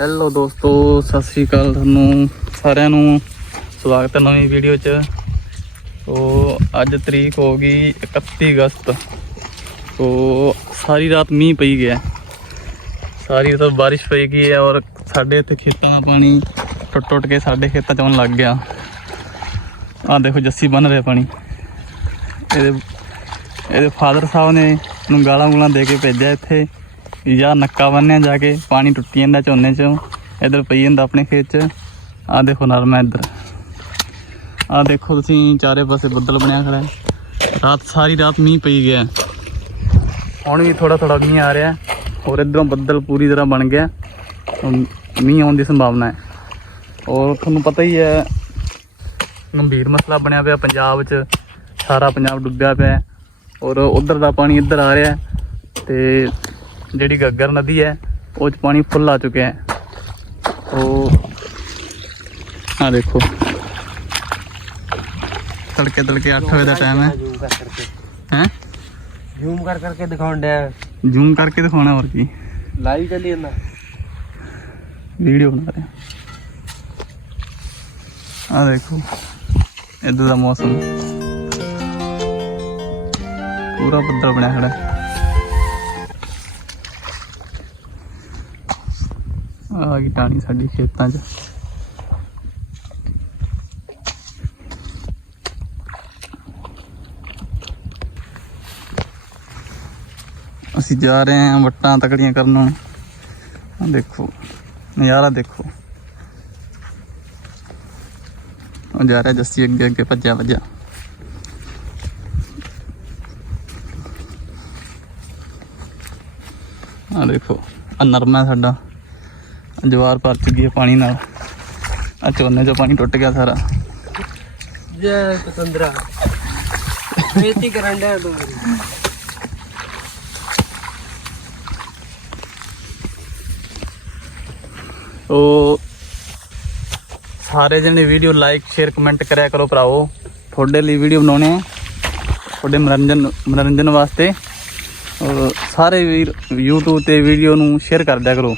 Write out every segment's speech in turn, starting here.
Hello ਦੋਸਤੋ, ਸਤਿ ਸ੍ਰੀ ਅਕਾਲ ਤੁਹਾਨੂੰ ਸਾਰਿਆਂ ਨੂੰ। ਸਵਾਗਤ ਹੈ ਨਵੀਂ ਵੀਡੀਓ 'ਚ। ਤੋ, ਅੱਜ ਤਰੀਕ ਹੋ ਗਈ 31 ਅਗਸਤ। ਤੋ, ਸਾਰੀ ਰਾਤ ਮੀਂਹ ਪਈ ਗਿਆ। ਸਾਰੀ ਰਾਤ ਬਾਰਿਸ਼ ਪਈ ਗਈ ਹੈ ਔਰ ਸਾਡੇ ਇੱਥੇ ਖੇਤਾਂ ਦਾ ਪਾਣੀ ਟੁੱਟ ਟੁੱਟ ਕੇ ਸਾਡੇ ਖੇਤਾਂ 'ਚ ਆਉਣ ਲੱਗ ਗਿਆ। ਆਹ ਦੇਖੋ, ਜੱਸੀ ਬੰਨ ਰਿਹਾ ਪਾਣੀ। ਇਹਦੇ ਇਹਦੇ ਫਾਦਰ ਸਾਹਿਬ ਨੇ ਨੂੰ ਗਾਲਾਂ ਗੁਲਾਂ ਦੇ ਕੇ ਭੇਜਿਆ ਇੱਥੇ। ਜਾਂ ਨੱਕਾ ਬੰਨਿਆ ਜਾ ਕੇ, ਪਾਣੀ ਟੁੱਟੀ ਜਾਂਦਾ ਝੋਨੇ ਚੋਂ, ਇਧਰ ਪਈ ਜਾਂਦਾ ਆਪਣੇ ਖੇਤ ਚ। ਆਹ ਦੇਖੋ ਨਰਮਾ ਇੱਧਰ। ਆਹ ਦੇਖੋ ਤੁਸੀਂ ਚਾਰੇ ਪਾਸੇ ਬੱਦਲ ਬਣਿਆ ਖੜਾ ਰਾਤ, ਸਾਰੀ ਰਾਤ ਮੀਂਹ ਪਈ ਗਿਆ। ਹੁਣ ਵੀ ਥੋੜਾ ਥੋੜਾ ਮੀਂਹ ਆ ਰਿਹਾ। ਔਰ ਇਧਰੋਂ ਬੱਦਲ ਪੂਰੀ ਤਰ੍ਹਾਂ ਬਣ ਗਿਆ। ਮੀਂਹ ਆਉਣ ਦੀ ਸੰਭਾਵਨਾ ਹੈ। ਔਰ ਤੁਹਾਨੂੰ ਪਤਾ ਹੀ ਹੈ, ਗੰਭੀਰ ਮਸਲਾ ਬਣਿਆ ਪਿਆ ਪੰਜਾਬ 'ਚ। ਸਾਰਾ ਪੰਜਾਬ ਡੁੱਬਿਆ ਪਿਆ ਔਰ ਉਧਰ ਦਾ ਪਾਣੀ ਇੱਧਰ ਆ ਰਿਹਾ ਹੈ। ਤੇ ਜਿਹੜੀ ਗੱਗਰ ਨਦੀ ਹੈ ਉਹ 'ਚ ਪਾਣੀ ਫੁੱਲ ਆ ਚੁੱਕਿਆ ਹੈ। ਉਹ ਆ ਦੇਖੋ। ਤੜਕੇ ਤੜਕੇ 8 ਵਜੇ ਦਾ ਟਾਈਮ ਹੈ। ਹੈ? ਜ਼ੂਮ ਕਰ ਕਰਕੇ ਦਿਖਾਉਣ ਡਿਆ। ਜ਼ੂਮ ਕਰਕੇ ਦਿਖਾਉਣਾ ਹੋਰ ਕੀ। ਲਾਈਵ ਚੱਲੀ ਜਾਂਦਾ। ਵੀਡੀਓ ਬਣਾ ਰਿਹਾ। ਆ ਦੇਖੋ ਇੱਧਰ ਦਾ ਮੌਸਮ। ਪੂਰਾ ਬੱਦਲ ਬਣਿਆ ਖੜਾ ਆ ਗਈ ਟਾਣੀ ਸਾਡੀ ਖੇਤਾਂ 'ਚ। ਅਸੀਂ ਜਾ ਰਹੇ ਹਾਂ ਵੱਟਾਂ ਤਕੜੀਆਂ ਕਰਨ ਨੂੰ। ਦੇਖੋ, ਨਜ਼ਾਰਾ ਦੇਖੋ। ਉਹ ਜਾ ਰਿਹਾ ਜੱਸੀ ਅੱਗੇ ਅੱਗੇ ਭੱਜਿਆ ਭੱਜਿਆ। ਆ ਦੇਖੋ ਆ ਨਰਮਾ ਸਾਡਾ। ਜਵਾਰ ਭਰ ਚੁੱਕੀ ਹੈ ਪਾਣੀ ਨਾਲ। ਆ ਝੋਨੇ ਚੋਂ ਪਾਣੀ ਟੁੱਟ ਗਿਆ ਸਾਰਾ। ਜੈ ਸਤੰਦਰਾ ਖੇਤੀ ਕਰਨ ਡਿਆ ਤੂੰ ਉਹ ਸਾਰੇ ਜਣੇ ਵੀਡੀਓ ਲਾਈਕ ਸ਼ੇਅਰ ਕਮੈਂਟ ਕਰਿਆ ਕਰੋ ਭਰਾਵੋ। ਤੁਹਾਡੇ ਲਈ ਵੀਡੀਓ ਬਣਾਉਣੇ ਆ। ਤੁਹਾਡੇ ਮਨੋਰੰਜਨ ਮਨੋਰੰਜਨ ਵਾਸਤੇ। ਔਰ ਸਾਰੇ ਵੀਰ YouTube ਤੇ ਵੀਡੀਓ ਨੂੰ ਸ਼ੇਅਰ ਕਰ ਦਿਆ ਕਰੋ।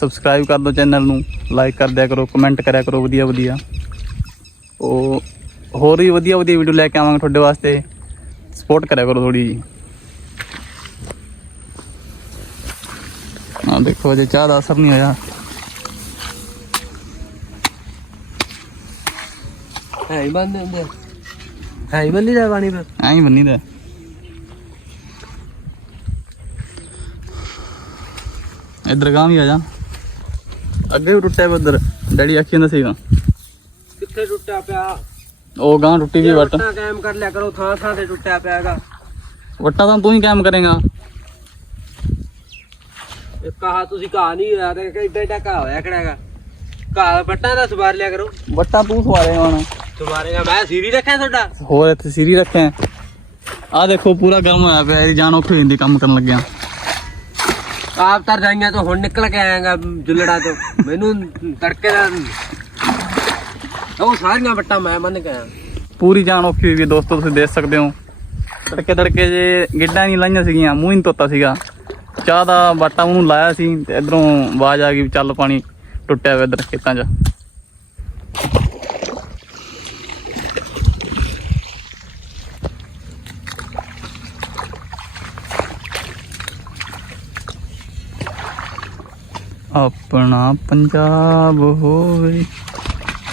ਸਬਸਕ੍ਰਾਈਬ ਕਰ ਦਿਓ ਚੈਨਲ ਨੂੰ ਲਾਈਕ ਕਰ ਦਿਆ ਕਰੋ ਕਮੈਂਟ ਕਰਿਆ ਕਰੋ ਵਧੀਆ ਵਧੀਆ ਉਹ ਹੋਰ ਵੀ ਵਧੀਆ ਵਧੀਆ ਵੀਡੀਓ ਲੈ ਕੇ ਆਵਾਂਗੇ ਤੁਹਾਡੇ ਵਾਸਤੇ ਸਪੋਰਟ ਕਰਿਆ ਕਰੋ ਥੋੜੀ ਜੀ ਆ ਦੇਖੋ ਅਜੇ ਚਾਹ ਦਾ ਅਸਰ ਨਹੀਂ ਹੋਇਆ ਹੈ ਹੀ ਬੰਦ ਹੁੰਦੇ ਹੈ ਹੀ ਬੰਦੀ ਦਾ ਪਾਣੀ ਫਿਰ ਐਂ ਹੀ ਬੰਨੀ ਦਾ ਇਧਰ ਗਾਂ ਵੀ ਆ ਜਾ ਅੱਗੇ ਵੀ ਟੁੱਟਿਆ ਵਾ ਉਧਰ। ਡੈਡੀ ਆਖੀ ਜਾਂਦਾ ਸੀਗਾ। ਕਿੱਥੇ ਟੁੱਟਿਆ ਪਿਆ? ਉਹ ਗਾਂ ਟੁੱਟੀ ਵੀ ਵੱਟ। ਵੱਟਾਂ ਕਾਇਮ ਕਰ ਲਿਆ ਕਰੋ ਥਾਂ ਥਾਂ ਤੇ ਟੁੱਟਿਆ ਪਿਆ ਹੈਗਾ। ਵੱਟਾ ਤਾਂ ਤੂੰ ਹੀ ਕਾਇਮ ਕਰੇਗਾ। ਇਹ ਕਹਾ ਤੁਸੀਂ ਕਹਾ ਨਹੀਂ ਹੋਇਆ ਤੇ ਕਿੱਡਾ ਏਡਾ ਕਹਾ ਹੋਇਆ ਕਿਹੜਾ ਹੈਗਾ? ਕਹਾ ਵੱਟਾਂ ਦਾ ਸਵਾਰ ਲਿਆ ਕਰੋ। ਵੱਟਾ ਤੂੰ ਸਵਾਰੇਗਾ ਹੁਣ। ਸਵਾਰੇਗਾ ਮੈਂ ਸੀਰੀ ਰੱਖਿਆ ਤੁਹਾਡਾ? ਹੋਰ ਇੱਥੇ ਸੀਰੀ ਰੱਖਿਆ। ਆ ਦੇਖੋ ਪੂਰਾ ਗਰਮ ਹੋਇਆ ਪਿਆ ਇਹਦੀ ਜਾਨ ਔਖੀ ਕੰਮ ਕਰਨ ਲੱਗਿਆ। ਆਪ ਤਰ ਜਾਈਆਂ ਤੋਂ ਹੁਣ ਨਿਕਲ ਕੇ ਆਇਆਗਾ ਜੁਲੜਾ ਤੋਂ। ਮੈਨੂੰ ਤੜਕੇ ਦਾ ਉਹ ਸਾਰੀਆਂ ਵੱਟਾਂ ਮੈਂ ਮੰਨ ਕੇ ਪੂਰੀ ਜਾਨ ਔਖੀ ਹੋਈ ਵੀ ਦੋਸਤੋ, ਤੁਸੀਂ ਦੇਖ ਸਕਦੇ ਹੋ। ਤੜਕੇ ਤੜਕੇ ਜੇ ਗਿੱਡਾਂ ਨਹੀਂ ਲਾਈਆਂ ਸੀਗੀਆਂ, ਮੂੰਹ ਹੀ ਨੀ ਧੋਤਾ ਸੀਗਾ। ਚਾਹ ਦਾ ਬਾਟਾ ਉਹਨੂੰ ਲਾਇਆ ਸੀ ਤੇ ਇਧਰੋਂ ਆਵਾਜ਼ ਆ ਗਈ ਵੀ ਚੱਲ ਪਾਣੀ ਟੁੱਟਿਆ ਹੋਇਆ ਇਧਰ ਖੇਤਾਂ 'ਚ। ਆਪਣਾ ਪੰਜਾਬ ਹੋਵੇ,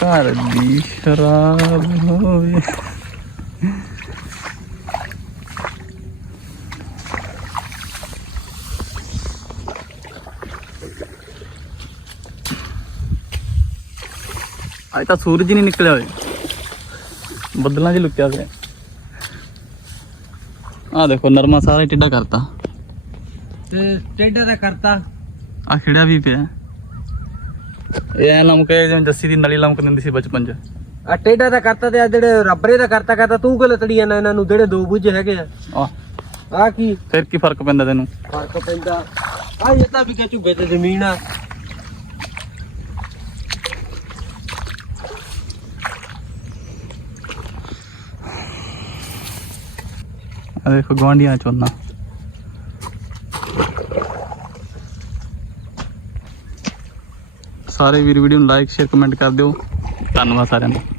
ਘਰ ਦੀ ਸ਼ਰਾਬ ਹੋਵੇ। ਅੱਜ ਤਾਂ ਸੂਰਜ ਨਹੀਂ ਨਿਕਲਿਆ ਹੋਇਆ ਬੱਦਲਾਂ 'ਚ ਲੁਕਿਆ ਪਿਆ ਆ ਦੇਖੋ, ਨਰਮਾ ਸਾਰਾ ਟਿੱਡਾ ਕਰਤਾ। ਤੇ ਟੇਡਾ ਦਾ ਕਰਤਾ। ਆ ਖਿੜਿਆ ਵੀ ਪਿਆ। ਇਹ ਐ ਲਮਕੇ ਜਿਵੇਂ ਜੱਸੀ ਦੀ ਨਲੀ ਲਮਕ ਦਿੰਦੀ ਸੀ ਬਚਪਨ 'ਚ। ਆ ਟੇਡਾ ਦਾ ਕਰਤਾ ਤੇ ਆ ਜਿਹੜੇ ਰੱਬਰੇ ਦਾ ਕਰਤਾ ਕਰਤਾ ਤੂੰ ਕਿ ਲਤੜੀ ਜਾਂਦਾ ਇਹਨਾਂ ਨੂੰ? ਜਿਹੜੇ ਦੋ ਬੁੱਝ ਹੈਗੇ ਆ। ਆ। ਆ ਕੀ? ਫਿਰ ਕੀ ਫ਼ਰਕ ਪੈਂਦਾ ਤੈਨੂੰ? ਫ਼ਰਕ ਪੈਂਦਾ। ਆ ਇਹ ਤਾਂ ਵੀ ਕਿ ਝੁੱਗੇ ਤੇ ਜ਼ਮੀਨ ਆ। ਆ ਦੇਖੋ ਗਵਾਂਢੀਆਂ ਚੋਨਾ ਸਾਰੇ ਵੀਰ ਵੀਡੀਓ ਨੂੰ ਲਾਈਕ ਸ਼ੇਅਰ ਕਮੈਂਟ ਕਰ ਦਿਓ। ਧੰਨਵਾਦ ਸਾਰਿਆਂ ਦਾ।